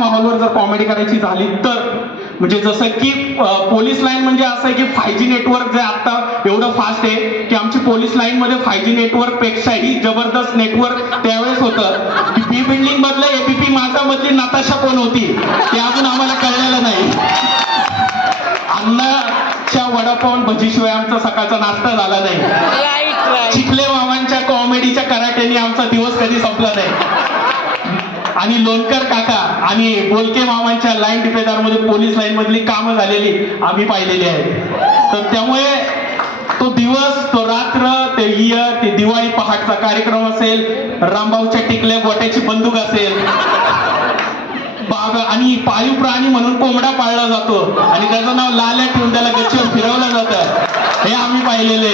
माहोलवर जर कॉमेडी करायची झाली तर? म्हणजे जसं की पोलीस लाईन म्हणजे असं आहे की फाय जी नेटवर्क जे आता एवढं फास्ट आहे की आमची पोलीस लाईन मध्ये फाय जी नेटवर्क पेक्षाही जबरदस्त नेटवर्क त्यावेळेस होतं. की बी बिल्डिंग मधलं एबीपी माझा मधली नाताशा कोण होती? ते अजून आम्हाला कळलेलं नाही. अन्नाच्या वडापाव आणि भजीशिवाय आमचा सकाळचा नाश्ता झाला नाही. चिखले मामांच्या कॉमेडीच्या कराट्याने आमचा दिवस कधी संपला नाही. आणि लोणकर काका आणि बोलके मामांच्या लाईन टिपेदारमध्ये पोलीस लाईन मधली कामं झालेली आम्ही पाहिलेली आहेत. तर त्यामुळे तो दिवस तो रात्र ते इयर ते दिवाळी पहाटचा कार्यक्रम असेल रामबाऊच्या टिकल्या गोट्याची बंदूक असेल बाग आणि पाळीव प्राणी म्हणून कोंबडा पाळला जातो आणि त्याचं नाव लाल्या ठेवून त्याला गच्चीवर फिरवलं जातं. हे आम्ही पाहिलेले.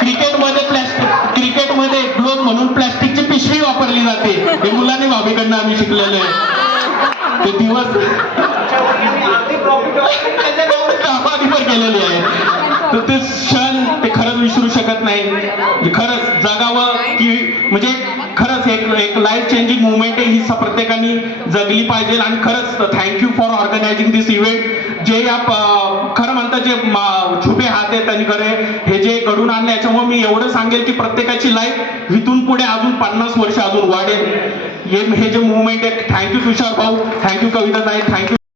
क्रिकेटमध्ये प्लॅस्टिक पिशवी जाते. हे मुलांनी भाभीकडनं आम्ही शिकलेलो आहे. ते दिवस केलेले आहे. तर ते क्षण ते खरंच विसरू शकत नाही. खरंच जगावं की म्हणजे खरंच एक एक लाईफ चेंजिंग मुवमेंट आहे. ही प्रत्येकाने जगली पाहिजे. आणि खरंच thank you for organizing this event जे या प- जे छुपे हात आहेत त्यांच्याकडे हे जे घडून आणले याच्यामुळे मी एवढं सांगेल की प्रत्येकाची लाईफ इथून पुढे अजून पन्नास वर्ष अजून वाढेल. हे हे जे मुवमेंट आहे थँक्यू तुषार भाऊ थँक्यू कविता ताई थँक्यू